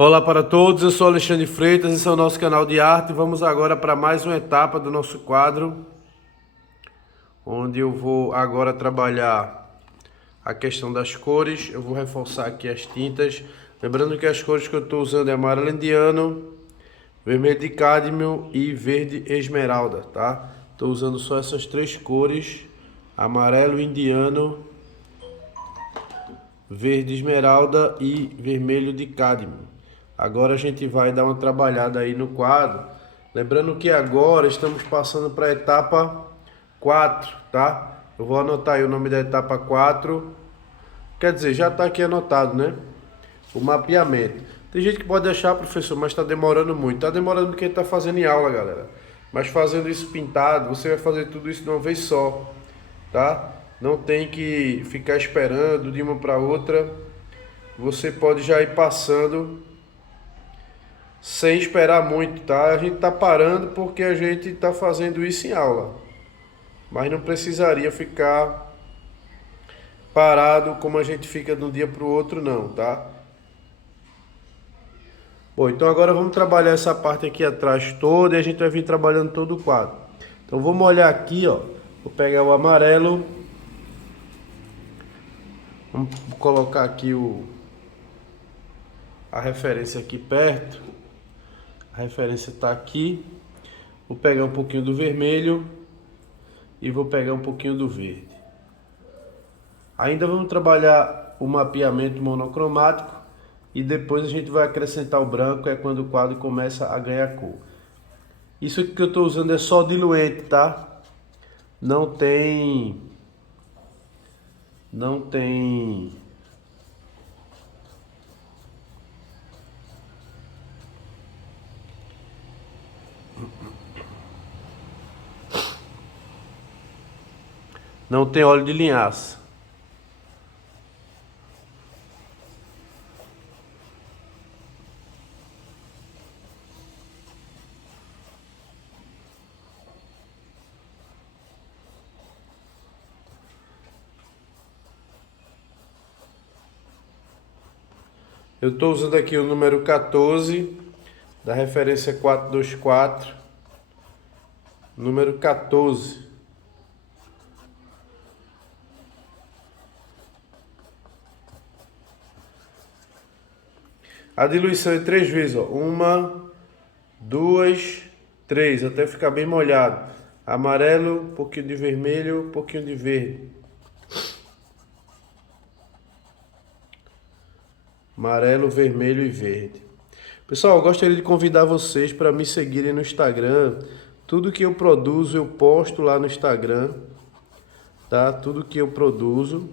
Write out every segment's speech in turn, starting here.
Olá para todos, eu sou Alexandre Freitas, esse é o nosso canal de arte. Vamos agora para mais uma etapa do nosso quadro, onde eu vou agora trabalhar a questão das cores. Eu vou reforçar aqui as tintas, lembrando que as cores que eu estou usando é amarelo indiano, vermelho de cádmio e verde esmeralda, tá? Estou usando só essas três cores, amarelo indiano, verde esmeralda e vermelho de cádmio. Agora a gente vai dar uma trabalhada aí no quadro. Lembrando que agora estamos passando para a etapa 4, tá? Eu vou anotar aí o nome da etapa 4. Quer dizer, já está aqui anotado, né? O mapeamento. Tem gente que pode achar, professor, mas está demorando muito. Está demorando porque está fazendo em aula, galera. Mas fazendo isso pintado, você vai fazer tudo isso de uma vez só, tá? Não tem que ficar esperando de uma para outra. Você pode já ir passando sem esperar muito, tá? A gente tá parando porque a gente tá fazendo isso em aula, mas não precisaria ficar parado como a gente fica de um dia para o outro, não, tá? Bom, então agora vamos trabalhar essa parte aqui atrás toda e a gente vai vir trabalhando todo o quadro. Então vamos olhar aqui, ó. Vou pegar o amarelo. Vamos colocar aqui a referência aqui perto. A referência está aqui. Vou pegar um pouquinho do vermelho e vou pegar um pouquinho do verde. Ainda vamos trabalhar o mapeamento monocromático e depois a gente vai acrescentar o branco, é quando o quadro começa a ganhar cor. Isso aqui que eu estou usando é só diluente, tá? Não tem óleo de linhaça. Eu estou usando aqui o número 14, da referência 424, número 14. A diluição é 3 vezes, ó. 1, 2, 3, até ficar bem molhado. Amarelo, um pouquinho de vermelho, um pouquinho de verde. Amarelo, vermelho e verde. Pessoal, eu gostaria de convidar vocês para me seguirem no Instagram. Tudo que eu produzo, eu posto lá no Instagram, tá? Tudo que eu produzo,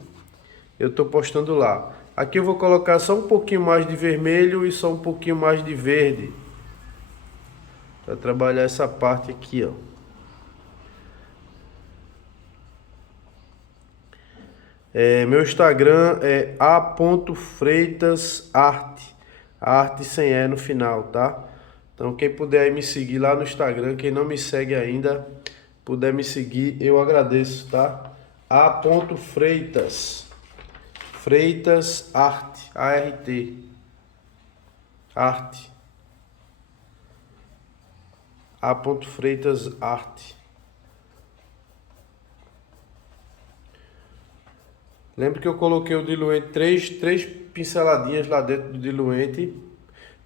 eu estou postando lá. Aqui eu vou colocar só um pouquinho mais de vermelho e só um pouquinho mais de verde, para trabalhar essa parte aqui, ó. Meu Instagram é a.freitasarte, arte sem E no final, tá? Então quem puder aí me seguir lá no Instagram, quem não me segue ainda, puder me seguir, eu agradeço, tá? a.freitas, Freitas Arte, A-R-T, Arte, a.freitas Arte. Lembra que eu coloquei o diluente, três pinceladinhas lá dentro do diluente.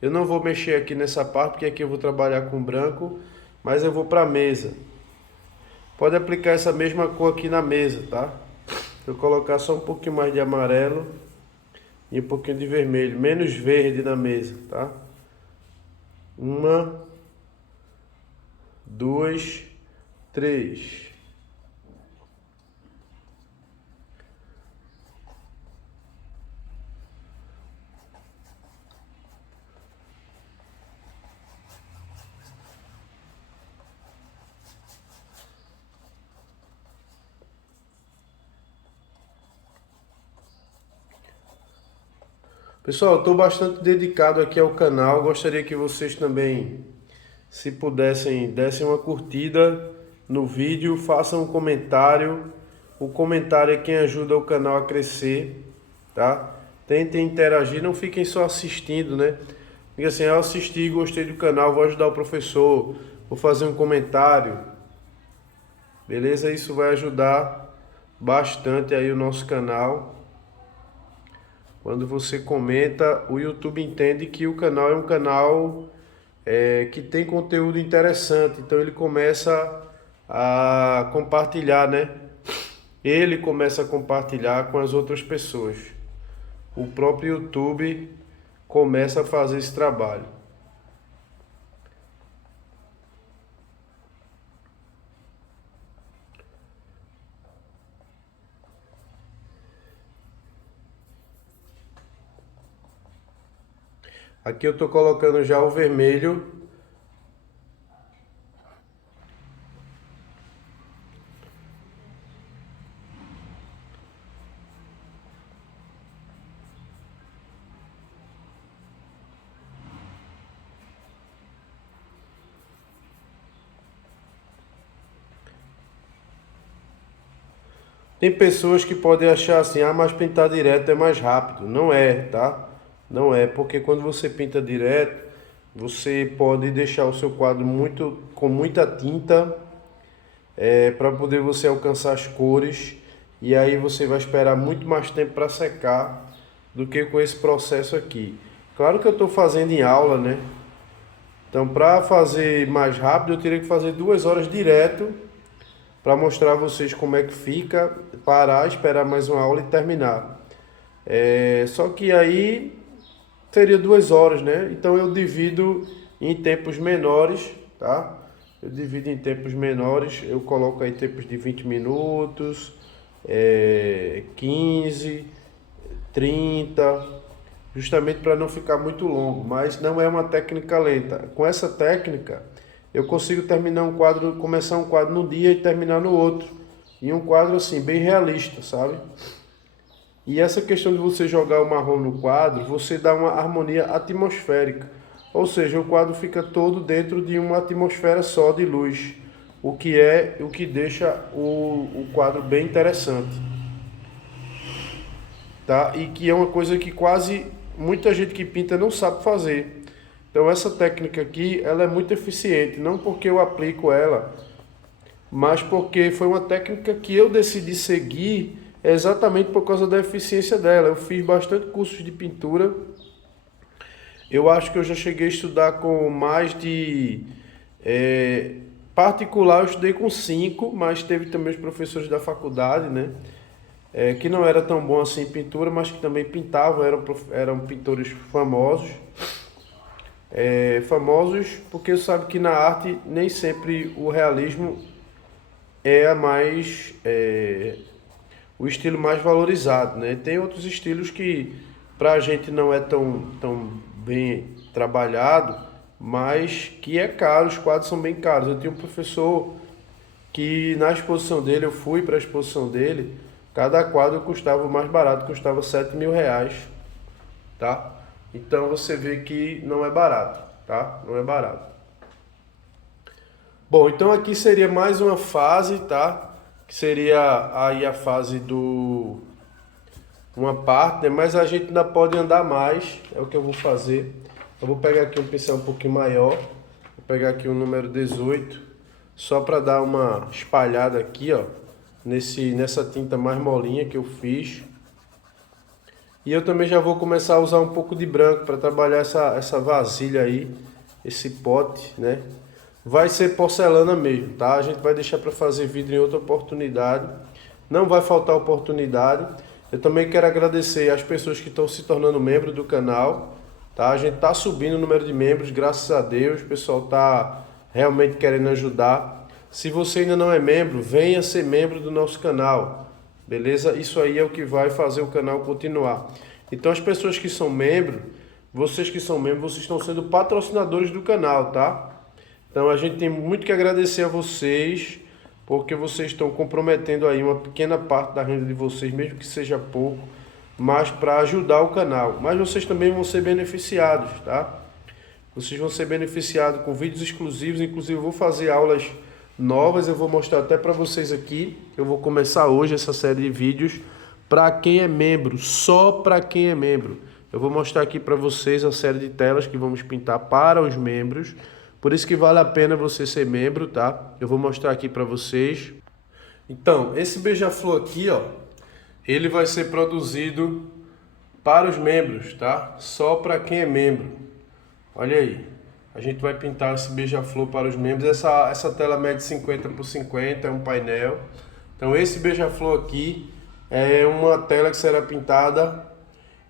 Eu não vou mexer aqui nessa parte, porque aqui eu vou trabalhar com branco, mas eu vou para a mesa. Pode aplicar essa mesma cor aqui na mesa, tá? Eu colocar só um pouquinho mais de amarelo e um pouquinho de vermelho, menos verde na mesa, tá? 1, 2, 3. Pessoal, eu estou bastante dedicado aqui ao canal. Gostaria que vocês também, se pudessem, dessem uma curtida no vídeo, façam um comentário. O comentário é quem ajuda o canal a crescer, tá? Tentem interagir, não fiquem só assistindo, né? Diga assim, eu assisti, gostei do canal, vou ajudar o professor, vou fazer um comentário. Beleza? Isso vai ajudar bastante aí o nosso canal. Quando você comenta, o YouTube entende que o canal é um canal que tem conteúdo interessante. Então ele começa a compartilhar, né? Ele começa a compartilhar com as outras pessoas. O próprio YouTube começa a fazer esse trabalho. Aqui eu estou colocando já o vermelho. Tem pessoas que podem achar assim, ah, mas pintar direto é mais rápido. Não é, tá? Não é, porque quando você pinta direto, você pode deixar o seu quadro com muita tinta para poder você alcançar as cores e aí você vai esperar muito mais tempo para secar do que com esse processo aqui. Claro que eu estou fazendo em aula, né? Então, para fazer mais rápido, eu teria que fazer 2 horas direto para mostrar a vocês como é que fica, parar, esperar mais uma aula e terminar. Só que aí seria 2 horas, né? Então eu divido em tempos menores, tá? Eu divido em tempos menores, eu coloco aí tempos de 20 minutos, 15, 30, justamente para não ficar muito longo, mas não é uma técnica lenta. Com essa técnica, eu consigo terminar um quadro, começar um quadro num dia e terminar no outro. E um quadro assim, bem realista, sabe? E essa questão de você jogar o marrom no quadro, você dá uma harmonia atmosférica. Ou seja, o quadro fica todo dentro de uma atmosfera só de luz. O que deixa o quadro bem interessante. Tá? E que é uma coisa que quase muita gente que pinta não sabe fazer. Então essa técnica aqui, ela é muito eficiente, não porque eu aplico ela, mas porque foi uma técnica que eu decidi seguir exatamente por causa da eficiência dela. Eu fiz bastante cursos de pintura. Eu acho que eu já cheguei a estudar com mais de... particular eu estudei com 5, mas teve também os professores da faculdade, né? Que não era tão bom assim em pintura, mas que também pintavam, eram pintores famosos. Famosos porque sabe que na arte nem sempre o realismo é o estilo mais valorizado, né? Tem outros estilos que para a gente não é tão bem trabalhado, mas que é caro, os quadros são bem caros. Eu tinha um professor que na exposição dele, eu fui para a exposição dele, cada quadro custava, o mais barato custava 7.000 reais, tá? Então você vê que não é barato, tá? Não é barato. Bom, então aqui seria mais uma fase, tá? Que seria aí a fase uma parte, né? Mas a gente ainda pode andar mais, é o que eu vou fazer. Eu vou pegar aqui um pincel um pouquinho maior, vou pegar aqui o número 18, só para dar uma espalhada aqui, ó, nessa tinta mais molinha que eu fiz. E eu também já vou começar a usar um pouco de branco para trabalhar essa vasilha aí, esse pote, né? Vai ser porcelana mesmo, tá? A gente vai deixar para fazer vidro em outra oportunidade. Não vai faltar oportunidade. Eu também quero agradecer às pessoas que estão se tornando membro do canal, tá? A gente tá subindo o número de membros, graças a Deus. O pessoal tá realmente querendo ajudar. Se você ainda não é membro, venha ser membro do nosso canal. Beleza? Isso aí é o que vai fazer o canal continuar. Então as pessoas que são membros, vocês estão sendo patrocinadores do canal, tá? Então a gente tem muito que agradecer a vocês, porque vocês estão comprometendo aí uma pequena parte da renda de vocês, mesmo que seja pouco, mas para ajudar o canal. Mas vocês também vão ser beneficiados, tá? Vocês vão ser beneficiados com vídeos exclusivos, inclusive eu vou fazer aulas novas, eu vou mostrar até para vocês aqui. Eu vou começar hoje essa série de vídeos para quem é membro, só para quem é membro. Eu vou mostrar aqui para vocês a série de telas que vamos pintar para os membros. Por isso que vale a pena você ser membro, tá? Eu vou mostrar aqui para vocês. Então, esse beija-flor aqui, ó, ele vai ser produzido para os membros, tá? Só para quem é membro. Olha aí. A gente vai pintar esse beija-flor para os membros. Essa tela mede 50 por 50, é um painel. Então esse beija-flor aqui é uma tela que será pintada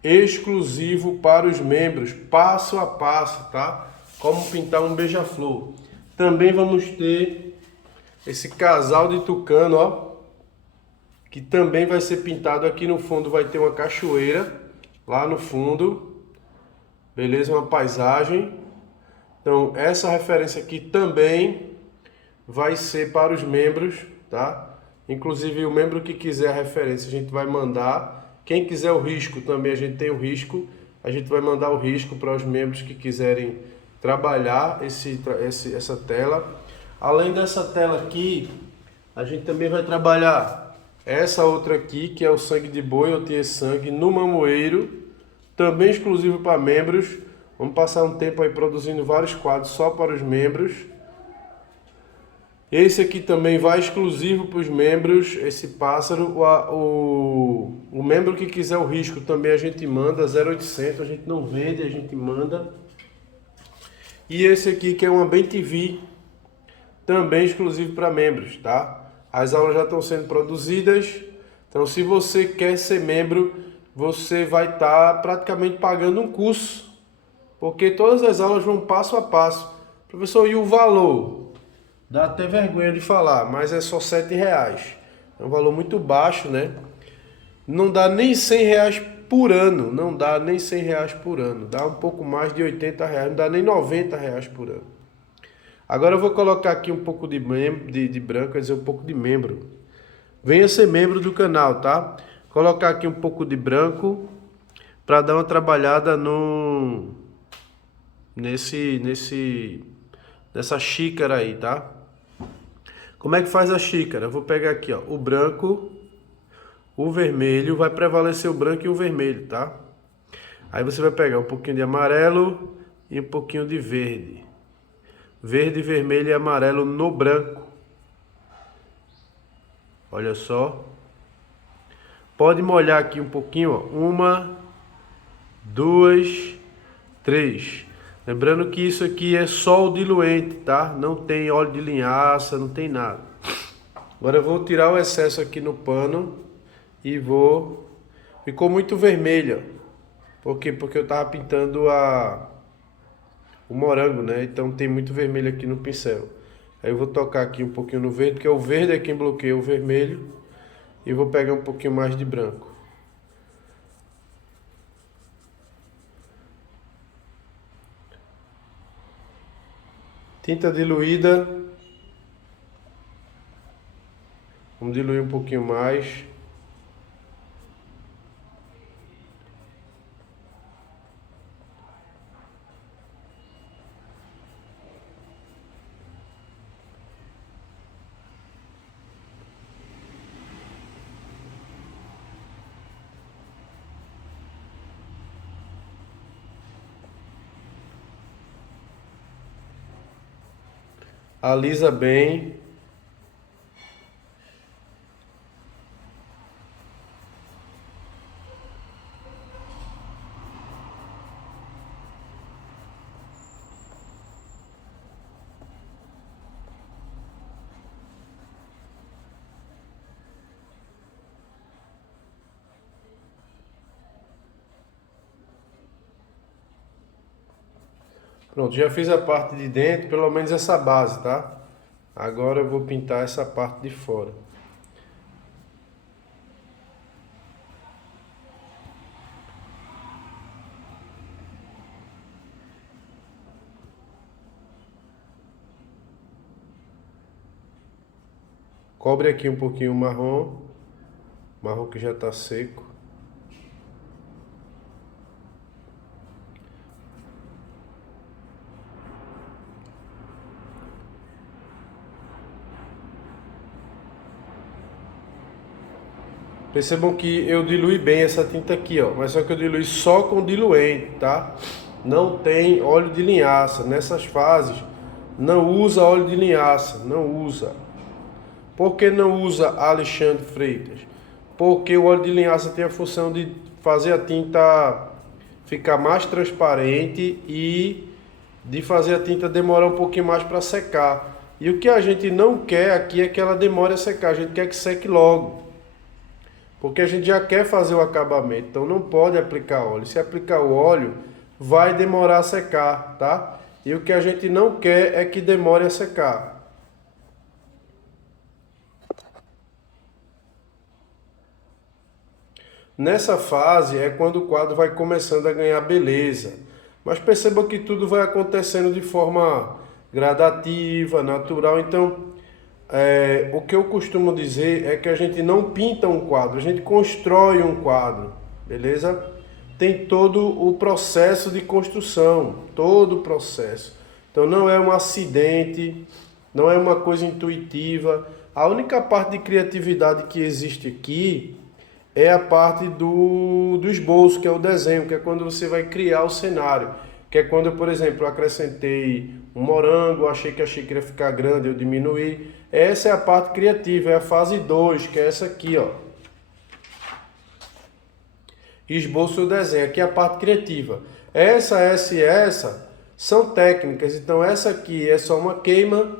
exclusivo para os membros, passo a passo, tá? Como pintar um beija-flor. Também vamos ter esse casal de tucano, ó, que também vai ser pintado. Aqui no fundo vai ter uma cachoeira, lá no fundo, beleza? Uma paisagem. Então essa referência aqui também vai ser para os membros, tá? Inclusive o membro que quiser a referência a gente vai mandar. Quem quiser o risco também, a gente tem o risco. A gente vai mandar o risco para os membros que quiserem trabalhar essa tela. Além dessa tela aqui, a gente também vai trabalhar essa outra aqui, que é o sangue de boi ou tia sangue no mamoeiro, também exclusivo para membros. Vamos passar um tempo aí produzindo vários quadros só para os membros. Esse aqui também vai exclusivo para os membros, esse pássaro. O membro que quiser o risco também a gente manda, 0800, a gente não vende, a gente manda. E esse aqui que é uma Bem TV, também exclusivo para membros, tá? As aulas já estão sendo produzidas, então se você quer ser membro, você vai estar praticamente pagando um curso, porque todas as aulas vão passo a passo. Professor, e o valor? Dá até vergonha de falar, mas é só R$7. É um valor muito baixo, né? Não dá nem R$100 por ano, não dá nem R$100 por ano. Dá um pouco mais de R$80, não dá nem R$90 por ano. Agora eu vou colocar aqui um pouco de branco, quer dizer, um pouco de membro. Venha ser membro do canal, tá? Colocar aqui um pouco de branco para dar uma trabalhada nessa xícara aí, tá? Como é que faz a xícara? Eu vou pegar aqui, ó, o branco, o vermelho, vai prevalecer o branco e o vermelho, tá? Aí você vai pegar um pouquinho de amarelo e um pouquinho de verde. Verde, vermelho e amarelo no branco. Olha só. Pode molhar aqui um pouquinho, ó. 1, 2, 3. Lembrando que isso aqui é só o diluente, tá? Não tem óleo de linhaça, não tem nada. Agora eu vou tirar o excesso aqui no pano e vou... Ficou muito vermelha. Por quê? Porque eu tava pintando o morango, né? Então tem muito vermelho aqui no pincel. Aí eu vou tocar aqui um pouquinho no verde, porque o verde é quem bloqueia o vermelho. E vou pegar um pouquinho mais de branco. Tinta diluída. Vamos diluir um pouquinho mais. Alisa bem. Pronto, já fiz a parte de dentro, pelo menos essa base, tá? Agora eu vou pintar essa parte de fora. Cobre aqui um pouquinho o marrom que já está seco. Percebam que eu diluí bem essa tinta aqui, ó, mas só que eu diluí só com diluente, tá? Não tem óleo de linhaça. Nessas fases, não usa óleo de linhaça, não usa. Por que não usa, Alexandre Freitas? Porque o óleo de linhaça tem a função de fazer a tinta ficar mais transparente e de fazer a tinta demorar um pouquinho mais para secar. E o que a gente não quer aqui é que ela demore a secar, a gente quer que seque logo. Porque a gente já quer fazer o acabamento, então não pode aplicar óleo. Se aplicar o óleo, vai demorar a secar, tá? E o que a gente não quer é que demore a secar. Nessa fase é quando o quadro vai começando a ganhar beleza. Mas perceba que tudo vai acontecendo de forma gradativa, natural. Então, o que eu costumo dizer é que a gente não pinta um quadro, a gente constrói um quadro, beleza? Tem todo o processo de construção, todo o processo. Então não é um acidente, não é uma coisa intuitiva. A única parte de criatividade que existe aqui é a parte do esboço, que é o desenho, que é quando você vai criar o cenário. Que é quando, por exemplo, eu acrescentei um morango, achei que a xícara ia ficar grande, eu diminuí. Essa é a parte criativa, é a fase 2, que é essa aqui, ó. Esboço e desenho, aqui é a parte criativa. Essa e essa são técnicas, então essa aqui é só uma queima,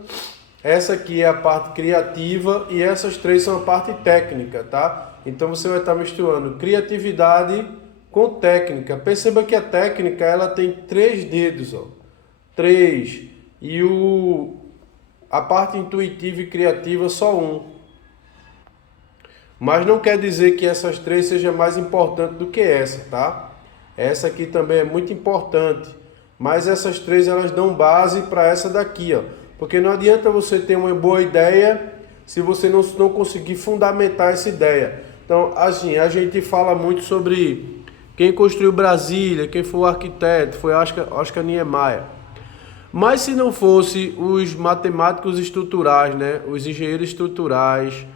essa aqui é a parte criativa e essas três são a parte técnica, tá? Então você vai estar misturando criatividade com técnica. Perceba que a técnica ela tem 3 dedos, ó. 3. E a parte intuitiva e criativa só um. Mas não quer dizer que essas 3 sejam mais importantes do que essa, tá? Essa aqui também é muito importante. Mas essas 3 elas dão base para essa daqui, ó. Porque não adianta você ter uma boa ideia se você não conseguir fundamentar essa ideia. Então, assim, a gente fala muito sobre quem construiu Brasília, quem foi o arquiteto, foi Oscar Niemeyer. Mas se não fosse os matemáticos estruturais, né, os engenheiros estruturais,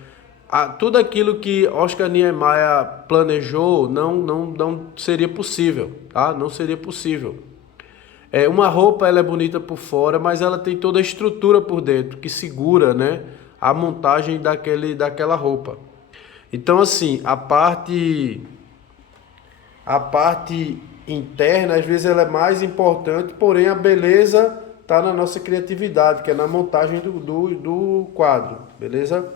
tudo aquilo que Oscar Niemeyer planejou não seria possível, tá? Não seria possível. Uma roupa ela é bonita por fora, mas ela tem toda a estrutura por dentro que segura, né, a montagem daquela roupa. Então, assim, a parte interna, às vezes, ela é mais importante, porém a beleza está na nossa criatividade, que é na montagem do quadro, beleza?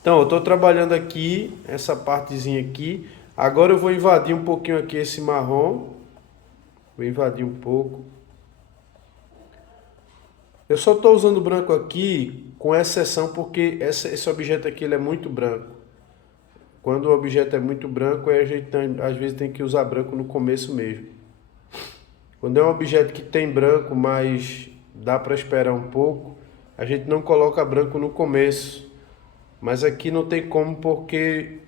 Então, eu estou trabalhando aqui, essa partezinha aqui. Agora eu vou invadir um pouquinho aqui esse marrom. Vou invadir um pouco. Eu só estou usando branco aqui, com exceção porque esse objeto aqui ele é muito branco. Quando o objeto é muito branco, a gente às vezes tem que usar branco no começo mesmo. Quando é um objeto que tem branco, mas dá para esperar um pouco, a gente não coloca branco no começo. Mas aqui não tem como porque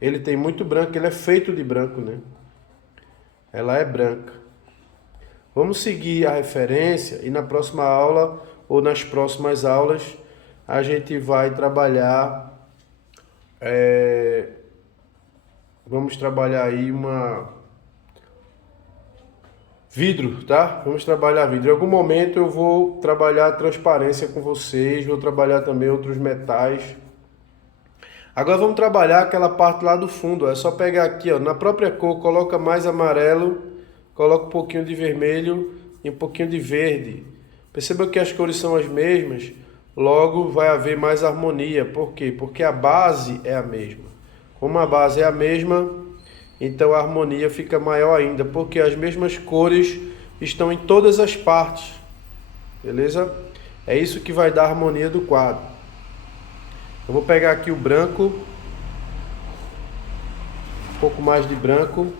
ele tem muito branco, ele é feito de branco, né? Ela é branca. Vamos seguir a referência e na próxima aula ou nas próximas aulas a gente vai trabalhar, vamos trabalhar aí vidro, tá? Vamos trabalhar vidro. Em algum momento eu vou trabalhar a transparência com vocês, vou trabalhar também outros metais. Agora vamos trabalhar aquela parte lá do fundo, é só pegar aqui, ó, na própria cor, coloca mais amarelo, coloca um pouquinho de vermelho e um pouquinho de verde. Perceba que as cores são as mesmas, logo vai haver mais harmonia. Por quê? Porque a base é a mesma. Como a base é a mesma, então a harmonia fica maior ainda, porque as mesmas cores estão em todas as partes, beleza? É isso que vai dar a harmonia do quadro. Eu vou pegar aqui o branco, um pouco mais de branco,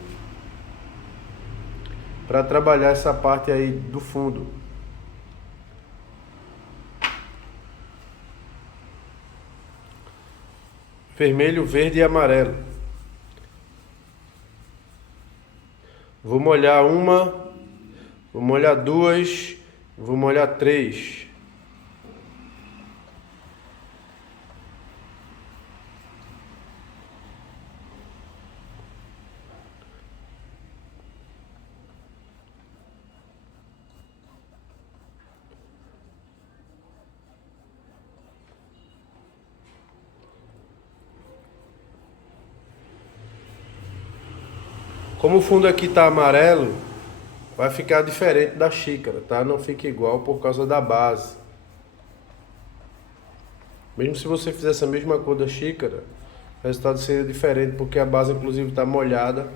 para trabalhar essa parte aí do fundo. Vermelho, verde e amarelo. Vou molhar uma, vou molhar duas, vou molhar 3. Como o fundo aqui tá amarelo, vai ficar diferente da xícara, tá? Não fica igual por causa da base. Mesmo se você fizesse a mesma cor da xícara, o resultado seria diferente, porque a base inclusive está molhada.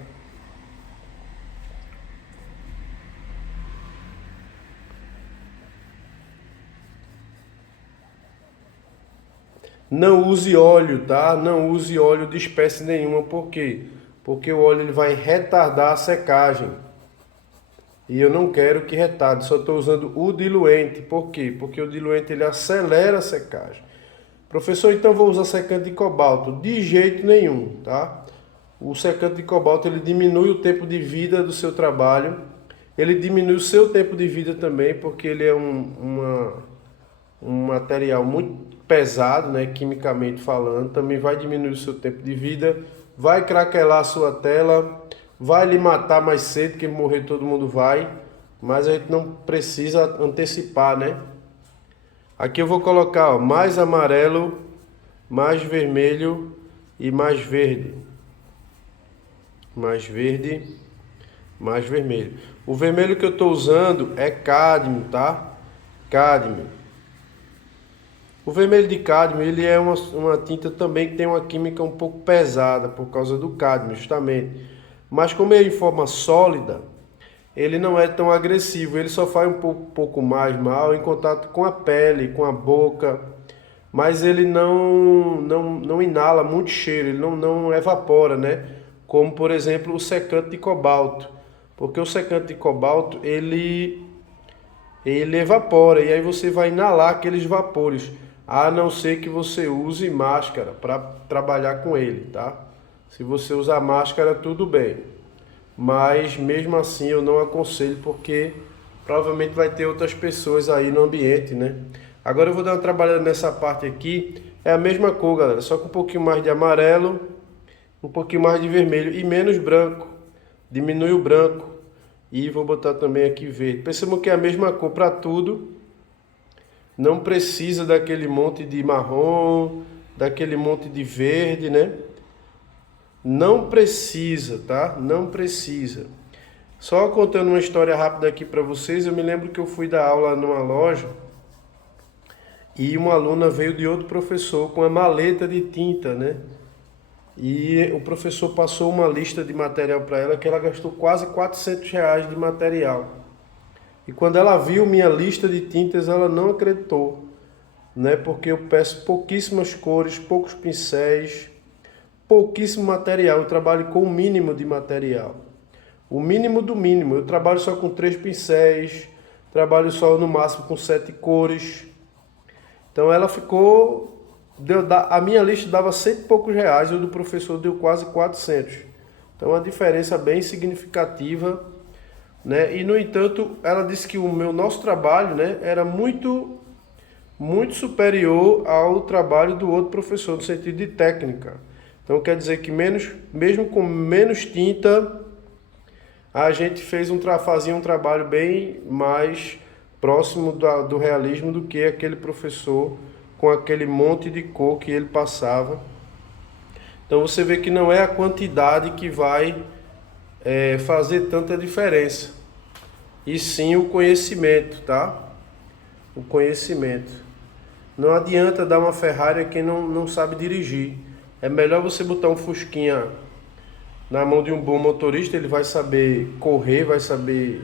Não use óleo, tá? Não use óleo de espécie nenhuma, por quê? Porque o óleo ele vai retardar a secagem. E eu não quero que retarde, só estou usando o diluente. Por quê? Porque o diluente ele acelera a secagem. Professor, então vou usar secante de cobalto? De jeito nenhum, tá? O secante de cobalto ele diminui o tempo de vida do seu trabalho. Ele diminui o seu tempo de vida também, porque ele é um material muito pesado, né, quimicamente falando, também vai diminuir o seu tempo de vida, vai craquelar a sua tela, vai lhe matar mais cedo, que morrer todo mundo vai, mas a gente não precisa antecipar, né? Aqui eu vou colocar, ó, mais amarelo, mais vermelho e mais verde. Mais verde, mais vermelho. O vermelho que eu estou usando é cádmio, tá? Cádmio. O vermelho de cádmio, ele é uma tinta também que tem uma química um pouco pesada por causa do cádmio, justamente. Mas como é em forma sólida, ele não é tão agressivo, ele só faz um pouco mais mal em contato com a pele, com a boca, mas ele não inala muito cheiro, ele não evapora, né? Como, por exemplo, o secante de cobalto. Porque o secante de cobalto, ele evapora e aí você vai inalar aqueles vapores, a não ser que você use máscara para trabalhar com ele, tá? Se você usar máscara, tudo bem. Mas mesmo assim eu não aconselho, porque provavelmente vai ter outras pessoas aí no ambiente, né? Agora eu vou dar uma trabalhada nessa parte aqui. É a mesma cor, galera, só com um pouquinho mais de amarelo, um pouquinho mais de vermelho e menos branco. Diminui o branco. E vou botar também aqui verde. Percebam que é a mesma cor para tudo. Não precisa daquele monte de marrom, daquele monte de verde, né? Não precisa, tá? Não precisa. Só contando uma história rápida aqui para vocês, eu me lembro que eu fui dar aula numa loja e uma aluna veio de outro professor com a maleta de tinta, né? E o professor passou uma lista de material para ela que ela gastou quase R$ 400 de material. E quando ela viu minha lista de tintas, ela não acreditou, né? Porque eu peço pouquíssimas cores, poucos pincéis, pouquíssimo material. Eu trabalho com o mínimo de material. O mínimo do mínimo. Eu trabalho só com 3 pincéis, trabalho só no máximo com 7 cores. Então ela ficou... a minha lista dava R$ 100 e poucos, e o do professor deu quase 400. Então uma diferença bem significativa, né? E no entanto, ela disse que nosso trabalho, né, era muito superior ao trabalho do outro professor no sentido de técnica. Então quer dizer que mesmo com menos tinta, a gente fazia um trabalho bem mais próximo do realismo do que aquele professor com aquele monte de cor que ele passava. Então você vê que não é a quantidade que vai fazer tanta diferença, e sim o conhecimento, tá? O conhecimento. Não adianta dar uma Ferrari a quem não sabe dirigir. É melhor você botar um Fusquinha na mão de um bom motorista, ele vai saber correr, vai saber,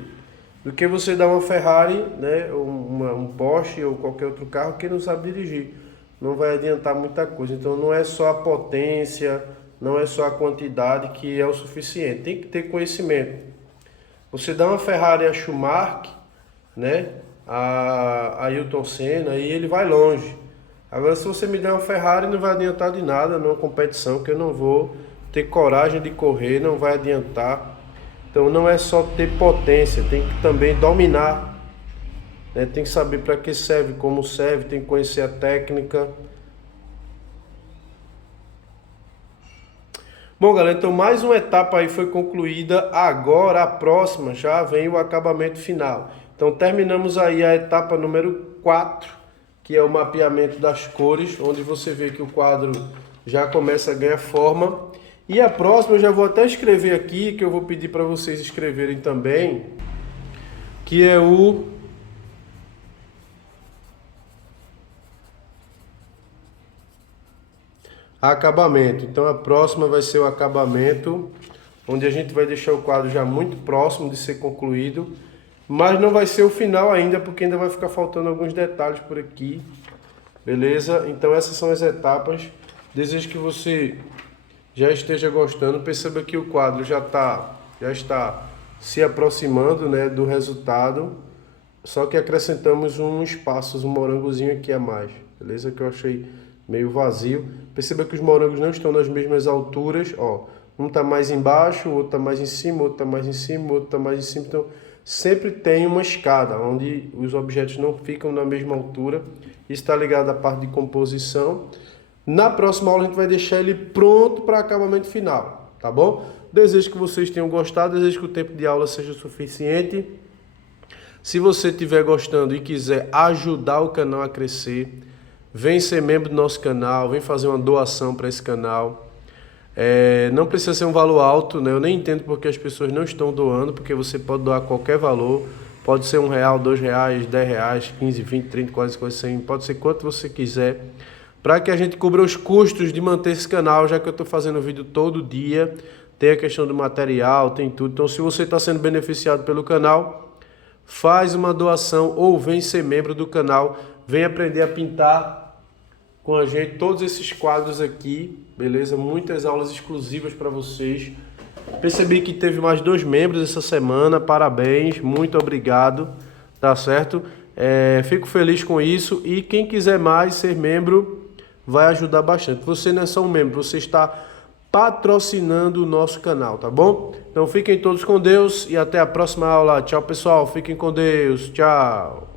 do que você dar uma Ferrari, né, um Porsche ou qualquer outro carro que não sabe dirigir. Não vai adiantar muita coisa. Então não é só a potência, não é só a quantidade que é o suficiente. Tem que ter conhecimento. Você dá uma Ferrari a Schumacher, né, a Ayrton Senna, e ele vai longe. Agora, se você me der uma Ferrari, não vai adiantar de nada numa competição, que eu não vou ter coragem de correr, não vai adiantar. Então não é só ter potência, tem que também dominar, né? Tem que saber para que serve, como serve, tem que conhecer a técnica. Bom, galera, então mais uma etapa aí foi concluída. Agora a próxima já vem o acabamento final. Então terminamos aí a etapa número 4, que é o mapeamento das cores, onde você vê que o quadro já começa a ganhar forma. E a próxima eu já vou até escrever aqui, que eu vou pedir para vocês escreverem também, que é o acabamento. Então a próxima vai ser o acabamento, onde a gente vai deixar o quadro já muito próximo de ser concluído, mas não vai ser o final ainda, porque ainda vai ficar faltando alguns detalhes por aqui, beleza? Então essas são as etapas. Desejo que você já esteja gostando. Perceba que o quadro já está se aproximando, né, do resultado, só que acrescentamos uns passos, um morangozinho aqui a mais, beleza? Que eu achei meio vazio. Perceba que os morangos não estão nas mesmas alturas, ó. Um está mais embaixo, o outro está mais em cima, o outro está mais em cima, o outro está mais em cima. Então, sempre tem uma escada, onde os objetos não ficam na mesma altura. Isso está ligado à parte de composição. Na próxima aula a gente vai deixar ele pronto para acabamento final, tá bom? Desejo que vocês tenham gostado, desejo que o tempo de aula seja suficiente. Se você estiver gostando e quiser ajudar o canal a crescer, vem ser membro do nosso canal, vem fazer uma doação para esse canal. Não precisa ser um valor alto, né? Eu nem entendo porque as pessoas não estão doando, porque você pode doar qualquer valor. Pode ser R$1, R$2, R$10, 15, 20, 30, 40, 100, pode ser quanto você quiser, para que a gente cubra os custos de manter esse canal, já que eu estou fazendo vídeo todo dia, tem a questão do material, tem tudo. Então, se você está sendo beneficiado pelo canal, faz uma doação ou vem ser membro do canal, vem aprender a pintar com a gente todos esses quadros aqui, beleza? Muitas aulas exclusivas para vocês. Percebi que teve mais 2 membros essa semana, parabéns, muito obrigado, tá certo? Fico feliz com isso e quem quiser mais ser membro vai ajudar bastante. Você não é só um membro, você está patrocinando o nosso canal, tá bom? Então fiquem todos com Deus e até a próxima aula. Tchau, pessoal, fiquem com Deus, tchau.